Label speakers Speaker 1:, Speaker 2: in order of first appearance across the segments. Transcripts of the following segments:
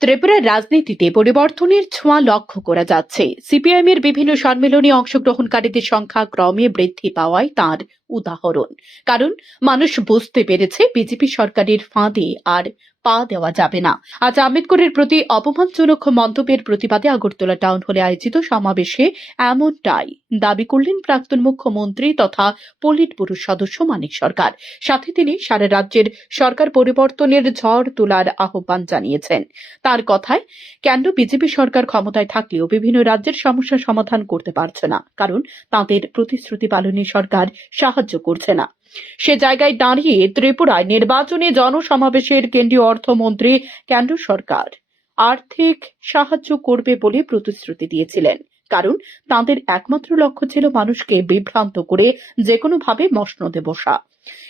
Speaker 1: ত্রিপুরার রাজনীতিতে পরিবর্তনের ছোঁয়া লক্ষ্য করা যাচ্ছে। সিপিআইএম এর বিভিন্ন সম্মেলনে অংশগ্রহণকারীদের সংখ্যা ক্রমে বৃদ্ধি পাওয়ায় তার উদাহরণ। কারণ মানুষ বুঝতে পেরেছে বিজেপি সরকারের ফাঁদে আর পা দেওয়া যাবে না। আজ আম্বেদকরের প্রতি অপমানজনক মন্তব্যের প্রতিবাদে আগরতলা টাউন হলে আয়োজিত সমাবেশে এমনটাই দাবি করলেন প্রাক্তন মুখ্যমন্ত্রী তথা পলিট পুরুষ সদস্য মানিক সরকার। সাথে তিনি সারা রাজ্যের সরকার পরিবর্তনের ঝড় তোলার আহ্বান জানিয়েছেন। তার কথায়, কেন বিজেপি সরকার ক্ষমতায় থাকলেও বিভিন্ন রাজ্যের সমস্যা সমাধান করতে পারছে না? কারণ তাদের প্রতিশ্রুতি পালনে সরকার সাহায্য করছে না। সে জায়গায় দাঁড়িয়ে ত্রিপুরায় নির্বাচনে জনসমাবেশের কেন্দ্রীয় অর্থমন্ত্রী কেন্দ্র সরকার আর্থিক সাহায্য করবে বলে প্রতিশ্রুতি দিয়েছিলেন। কারণ তাদের একমাত্র লক্ষ্য ছিল মানুষকে বিভ্রান্ত করে যে কোনোভাবে মসনদে বসা।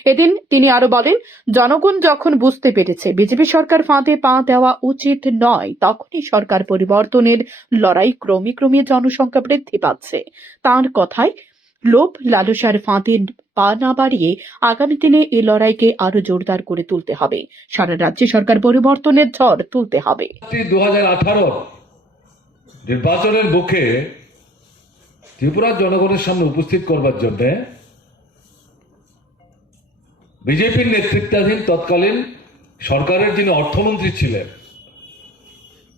Speaker 1: এদিন তিনি আরও বলেন, জনগণ যখন বুঝতে পেরেছে বিজেপি সরকার ফাঁদে পা দেওয়া উচিত নয়, তখনই সরকার পরিবর্তনের লড়াই ক্রমে ক্রমে জনসংখ্যা বৃদ্ধি পাচ্ছে। তার কথায় লোভ, লালসার ফাঁদে পা না বাড়িয়ে আগামী দিনে এই লড়াইকে আরও জোরদার করে তুলতে হবে। সারা রাজ্যে সরকার পরিবর্তনের ঝড় তুলতে হবে।
Speaker 2: নির্বাচনের মুখে ত্রিপুরার জনগণের সামনে উপস্থিত করবার জন্য বিজেপির নেতৃত্বাধীন তৎকালীন সরকারের যিনি অর্থমন্ত্রী ছিলেন,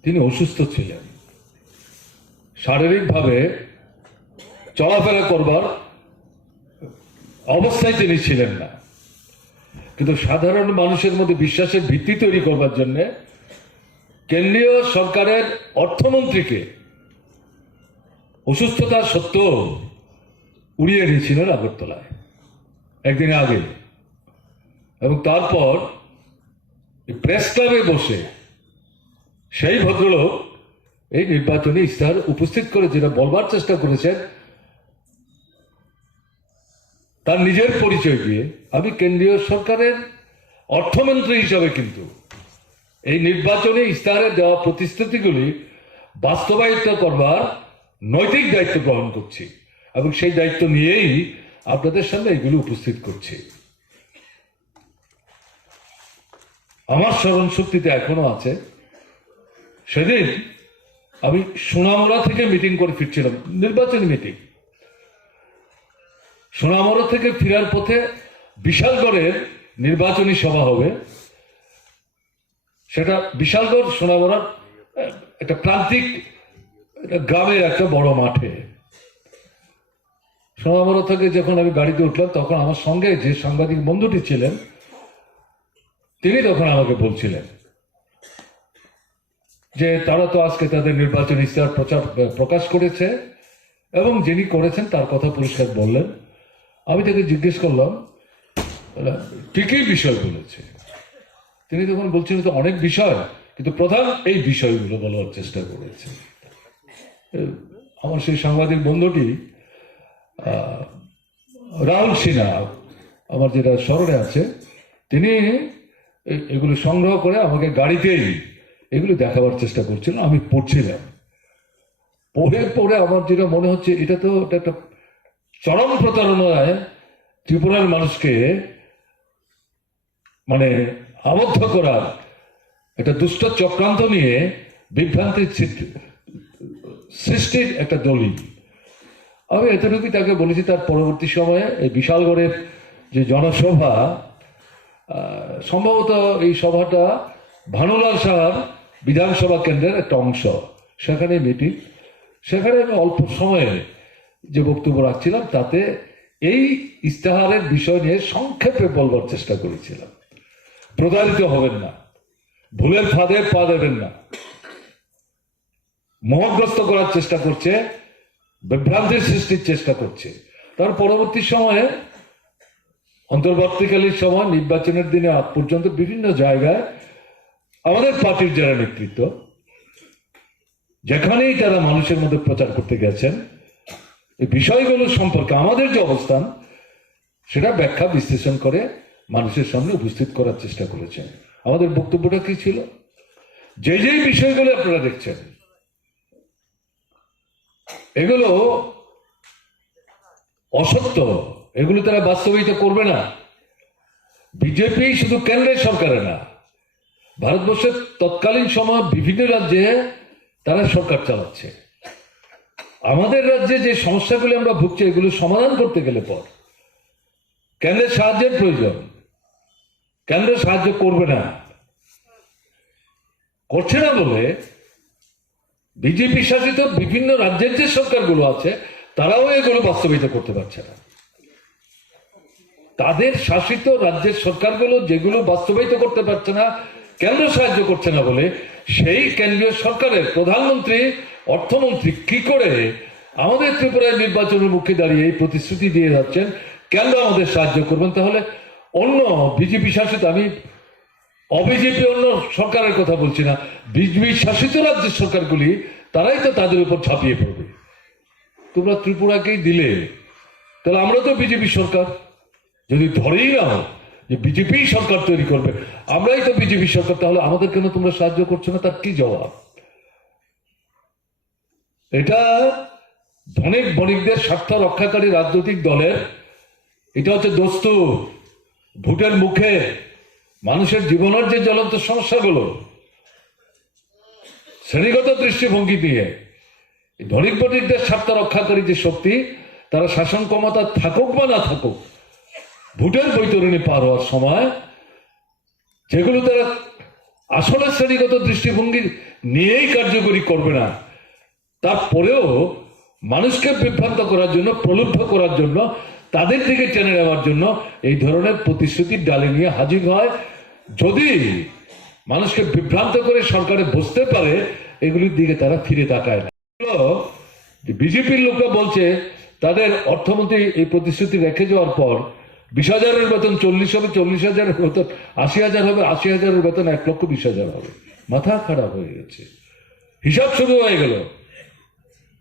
Speaker 2: তিনি অসুস্থ ছিলেন। শারীরিকভাবে চলাফেরা করবার অবস্থায় তিনি ছিলেন না। কিন্তু সাধারণ মানুষের মধ্যে বিশ্বাসের ভিত্তি তৈরি করবার জন্য কেন্দ্রীয় সরকারের অর্থমন্ত্রীকে অসুস্থতা সত্ত্বেও উড়িয়ে এনেছিলেন আগরতলায়, একদিন আগে। এবং তারপর প্রেস ক্লাবে বসে সেই ভদ্রলোক এই নির্বাচনী ইস্তাহার উপস্থিত করে যেটা বলবার চেষ্টা করেছেন তার নিজের পরিচয় দিয়ে আমি কেন্দ্রীয় সরকারের অর্থমন্ত্রী হিসাবে কিন্তু এই নির্বাচনে ইস্তাহারে দেওয়া প্রতিশ্রুতিগুলি বাস্তবায়িত করবার নৈতিক দায়িত্ব গ্রহণ করছি এবং সেই দায়িত্ব নিয়েই আপনাদের সামনে এগুলি উপস্থিত করছি। আমার স্মরণ শক্তিতে এখনও আছে। সেদিন আমি সোনামুড়া থেকে মিটিং করে ফিরছিলাম, নির্বাচনী মিটিং। সোনামুড়া থেকে ফেরার পথে বিশালগড়ের নির্বাচনী সভা হবে। সেটা বিশালগড় সোনামুড়ার আহ, একটা প্রান্তিক গ্রামের একটা বড় মাঠে। সোনামুড়া থেকে যখন আমি গাড়িতে উঠলাম তখন আমার সঙ্গে যে সাংবাদিক বন্ধুটি ছিলেন তিনি তখন আমাকে বলছিলেন যে তারা তো আজকে তাদের নির্বাচন ইস্তাহার প্রচার প্রকাশ করেছে এবং যিনি করেছেন তার কথা পরিষ্কার বললেন। আমি তাকে জিজ্ঞেস করলাম ঠিকই বিষয় বলেছে? তিনি তখন বলছিলেন তো অনেক বিষয়, কিন্তু প্রধান এই বিষয়গুলো বলার চেষ্টা করেছে। আমার সেই সাংবাদিক বন্ধুটি রাহুল সিনহা, আমার যেটা স্মরণে আছে, তিনি এগুলো সংগ্রহ করে আমাকে গাড়িতেই এগুলো দেখাবার চেষ্টা করছিল, আমি পড়ছিলাম। পড়ে পড়ে আমার যেটা মনে হচ্ছে, এটা তো একটা চরম প্রতারণায় ত্রিপুরার মানুষকে মানে আবদ্ধ করার একটা দুষ্ট চক্রান্ত নিয়ে বিভ্রান্তির সৃষ্টির একটা দলিল আমি এতটুকুই তাকে বলেছি তার পরবর্তী সময়ে এই বিশালগড়ের যে জনসভা সম্ভবত এই সভাটা ভানুলাল সাহার বিধানসভা কেন্দ্রের একটা অংশ। সেখানে মিটিং সেখানে আমি অল্প সময়ে যে বক্তব্য রাখছিলাম, তাতে এই ইস্তাহারের বিষয় নিয়ে সংক্ষেপে বলবার চেষ্টা করেছিলাম। প্রতারিত হবেন না। ভুলের ফাঁদে পা দেবেন না। মোহগ্রস্ত করার চেষ্টা করছে, বিভ্রান্তির সৃষ্টির চেষ্টা করছে। তার পরবর্তী সময়ে, অন্তর্বর্তীকালীন সময়, নির্বাচনের দিনে আগ পর্যন্ত বিভিন্ন জায়গায় আমাদের পার্টির যারা নেতৃত্ব, যেখানেই তারা মানুষের মধ্যে প্রচার করতে গেছেন এই বিষয়গুলো সম্পর্কে আমাদের যে অবস্থান, সেটা ব্যাখ্যা, বিশ্লেষণ করে মানুষের সামনে উপস্থিত করার চেষ্টা করেছেন। আমাদের বক্তব্যটা কি ছিল? যে যেই বিষয়গুলো আপনারা দেখছেন, এগুলো অসত্য, এগুলো তারা বাস্তবায়িত করবে না। বিজেপি শুধু কেন্দ্রের সরকারে না, ভারতবর্ষের তৎকালীন সময় বিভিন্ন রাজ্যে তারা সরকার চালাচ্ছে। আমাদের রাজ্যে যে সমস্যাগুলি আমরা ভুগছি, এগুলো সমাধান করতে গেলে পর। কেন্দ্রের সাহায্যের প্রয়োজন। কেন্দ্র সাহায্য করবে না। করছে না বলে বিজেপি শাসিত বিভিন্ন রাজ্যের যে সরকারগুলো আছে, তারাও এগুলো বাস্তবায়িত করতে পারছে না। তাদের শাসিত রাজ্যের সরকারগুলো যেগুলো বাস্তবায়িত করতে পারছে না, কেন্দ্র সাহায্য করছে না বলে সেই কেন্দ্রীয় সরকারের প্রধানমন্ত্রী অর্থমন্ত্রী কি করে আমাদের ত্রিপুরায় নির্বাচনের মুখে দাঁড়িয়ে এই প্রতিশ্রুতি দিয়ে যাচ্ছেন? কেন আমাদের সাহায্য করবেন? তাহলে অন্য বিজেপি শাসিত, আমি অবিজেপি, অন্য সরকারের কথা বলছি না, বিজেপি শাসিত রাজ্যের সরকারগুলি, তারাই তো তাদের উপর ঝাঁপিয়ে পড়বে। তোমরা ত্রিপুরাকেই দিলে, তাহলে আমরা তো বিজেপি সরকার। যদি ধরেই নাও যে বিজেপি সরকার তৈরি করবে, আমরাই তো বিজেপি সরকার, তাহলে আমাদের কেন তোমরা সাহায্য করছ না? তার কি জবাব? এটা ধনিক বণিকদের স্বার্থ রক্ষাকারী রাজনৈতিক দলের, এটা হচ্ছে দস্তুর ভোটের মুখে মানুষের জীবনের যে জ্বলন্ত সমস্যাগুলো, শ্রেণীগত দৃষ্টিভঙ্গি দিয়ে ধনিক বণিকদের স্বার্থ রক্ষাকারী যে শক্তি, তারা শাসন ক্ষমতা থাকুক বা না থাকুক, ভোটের বৈতরণী পার হওয়ার সময়, যেগুলো তারা আসলে শ্রেণীগত দৃষ্টিভঙ্গি নিয়েই কার্যকরী করবে না তারপরেও মানুষকে বিভ্রান্ত করার জন্য, প্রলুব্ধ করার জন্য, তাদের দিকে টেনে নেওয়ার জন্য এই ধরনের প্রতিশ্রুতির ডালে নিয়ে হাজির হয়। যদি মানুষকে বিভ্রান্ত করে সরকারে বসতে পারে, এগুলির দিকে তারা ফিরে তাকায় না। বিজেপির লোকরা বলছে, তাদের অর্থমন্ত্রী এই প্রতিশ্রুতি রেখে যাওয়ার পর বিশ হাজারের বেতন চল্লিশ হবে, চল্লিশ হাজারের বেতন আশি হাজার হবে, আশি হাজারের বেতন এক লক্ষ বিশ হাজার হবে। মাথা খারাপ হয়ে গেছে। হিসাব শুরু হয়ে গেল।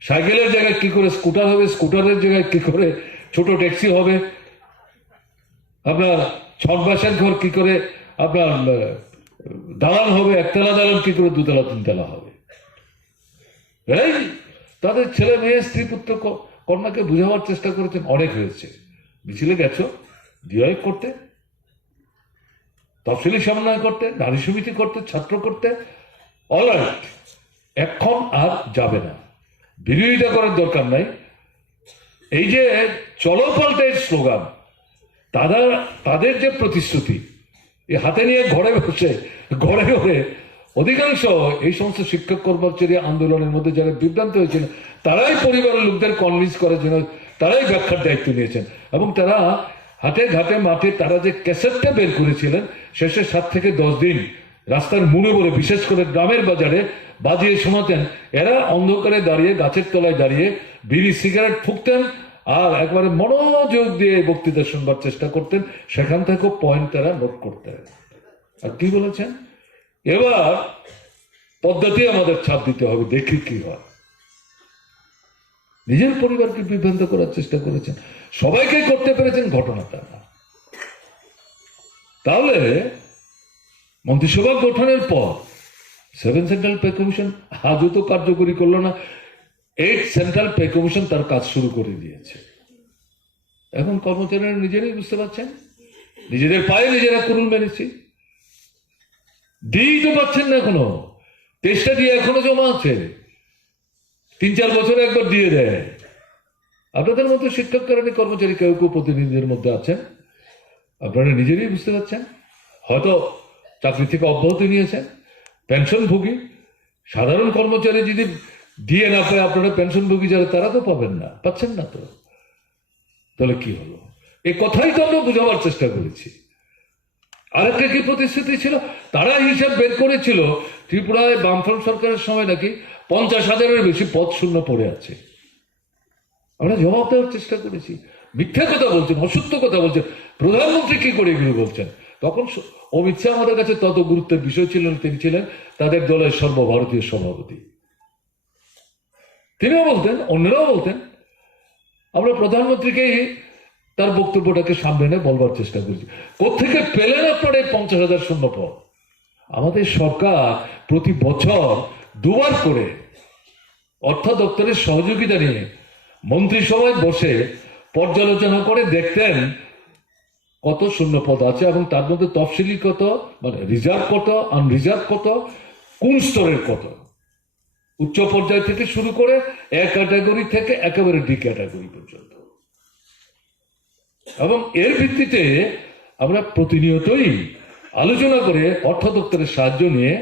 Speaker 2: সাইকেলের জায়গায় কি করে স্কুটার হবে, স্কুটারের জায়গায় কি করে ছোট ট্যাক্সি হবে? আপনার ছট বাসের ঘর কি করে, আপনার দালান হবে, একতলা দালান কি করে দুতলা, তিনতলা হবে? তাদের ছেলে মেয়ে, স্ত্রী পুত্র কন্যাকে বুঝাবার চেষ্টা করেছেন, অনেক হয়েছে। মিছিলে গেছো, ডিআই করতে, তফসিলি সমন্বয় করতে, নারী সমিতি করতে, ছাত্র করতে অলরাইট এখন আর যাবে না। বিরোধিতা করার দরকার নাই। এই যে চলো পাল্টের স্লোগান তারা তাদের যে প্রতিশ্রুতি এই হাতে নিয়ে ঘরে বসে, ঘরে ঘরে অধিকাংশ এই সমস্ত শিক্ষক কর্মচারী আন্দোলনের মধ্যে যারা বিভ্রান্ত হয়েছিল তারাই পরিবারের লোকদের কনভিন্স করার জন্য, তারাই ব্যাখ্যার দায়িত্ব নিয়েছেন। এবং তারা হাতে ঘাটে মাঠে তারা যে ক্যাসেটটা বের করেছিলেন শেষে সাত থেকে দশ দিন রাস্তার মুড়ে বলে, বিশেষ করে গ্রামের বাজারে বাজিয়ে শোনাতেন। এরা অন্ধকারে দাঁড়িয়ে, গাছের তলায় দাঁড়িয়ে বিড়ি, সিগারেট ফুঁকতেন আর একবারে মনোযোগ দিয়ে বক্তৃতা শুনবার চেষ্টা করতেন। সেখান থেকেও পয়েন্ট তারা নোট করতেন। আর কি বলেছেন? এবার পদ্ধতি আমাদের ছাপ দিতে হবে, দেখি কি হয়। নিজের পরিবারকে বিভ্রান্ত করার চেষ্টা করেছেন। সবাইকে করতে পেরেছেন ঘটনাটা। তাহলে মন্ত্রিসভা গঠনের পর সেভেন সেন্ট্রাল পে কমিশন আজও তো কার্যকরী করল না। এইট সেন্ট্রাল পে কমিশন তার কাজ শুরু করে দিয়েছে। এখন কর্মচারীরা নিজেরাই বুঝতে পারছেন? নিজেদের পায়ে নিজেরা কুরুল মেরেছি। দিয়েই তো পাচ্ছেন না এখনও। তেইশটা দিয়ে এখনও জমা আছে। তিন চার বছরে একবার দিয়ে দেয়। আপনাদের মতো শিক্ষক কারণে কর্মচারী কেউ কেউ প্রতিনিধিদের মধ্যে আছেন? আপনারা নিজেরাই বুঝতে পারছেন? হয়তো চাকরি থেকে অব্যাহতি নিয়েছেন। পেনশনভোগী? সাধারণ কর্মচারী যদি দিয়ে না পায় আপনারা পেনশনভোগী যারা, তারা তো পাবেন না, পাচ্ছেন না তো। তাহলে কি হলো? এই কথাই তো আমরা বোঝাবার চেষ্টা করেছি। আরেকটা কি প্রতিশ্রুতি ছিল? তারা হিসাব বের করেছিল, ত্রিপুরায় বামফ্রন্ট সরকারের সময় নাকি পঞ্চাশ হাজারের বেশি পদ শূন্য পড়ে আছে। আমরা জবাব দেওয়ার চেষ্টা করেছি। মিথ্যা কথা বলছেন, অসত্য কথা বলছেন। প্রধানমন্ত্রী কি করে এগুলো বলছেন? তখন অমিত শাহ আমাদের কাছে তত গুরুত্বের বিষয় ছিলেন তিনি ছিলেন তাদের দলের সর্বভারতীয় সভাপতি। তিনিও বলতেন, অন্যরাও বলতেন, আমরা প্রধানমন্ত্রীকেই তার বক্তব্যটাকে সামনে এনে বলবার চেষ্টা করছি। কোথেকে পেলেন আপনার এই পঞ্চাশ হাজার শূন্য পদ? আমাদের সরকার প্রতি বছর দুবার করে অর্থ দপ্তরের সহযোগিতা নিয়ে মন্ত্রিসভায় বসে পর্যালোচনা করে দেখতেন কত শূন্য পদ আছে এবং তার মধ্যে তফসিলি কত? মানে রিজার্ভ কত? আনরিজার্ভ কত? কোন স্তরের কত? উচ্চ পর্যায় থেকে শুরু করে এ ক্যাটাগরি থেকে একেবারে ডি ক্যাটাগরি পর্যন্ত। এবং এর ভিত্তিতে আমরা প্রতিনিয়তই আলোচনা করে অর্থ দপ্তরের সাহায্য নিয়ে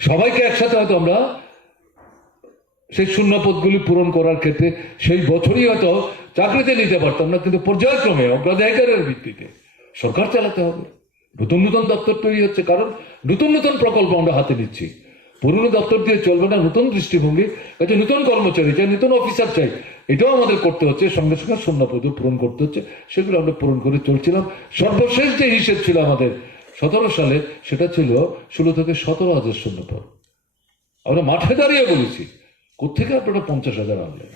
Speaker 2: সবাইকে একসাথে হয়তো আমরা সেই শূন্য পদগুলি পূরণ করার ক্ষেত্রে সেই বছরই হয়তো চাকরিতে নিতে পারতাম না, কিন্তু পর্যায়ক্রমে, অগ্রাধিকারের ভিত্তিতে সরকার চালাতে হবে। নতুন নতুন দপ্তর তৈরি হচ্ছে, কারণ নতুন নতুন প্রকল্প আমরা হাতে নিচ্ছি। পুরনো দপ্তর দিয়ে চলবে না, নতুন দৃষ্টিভঙ্গি কাজে নতুন কর্মচারী চাই, নতুন অফিসার চাই, এটাও আমাদের করতে হচ্ছে, সঙ্গে সঙ্গে শূন্য পদ পূরণ করতে হচ্ছে, সেগুলো আমরা পূরণ করে চলছিলাম। সর্বশেষ যে হিসেব ছিল আমাদের সতেরো সালে, সেটা ছিল ষোলো থেকে সতেরো হাজার শূন্য পদ আমরা মাঠে দাঁড়িয়ে বলেছি কোথেকে আপনারা পঞ্চাশ হাজার আনলেন?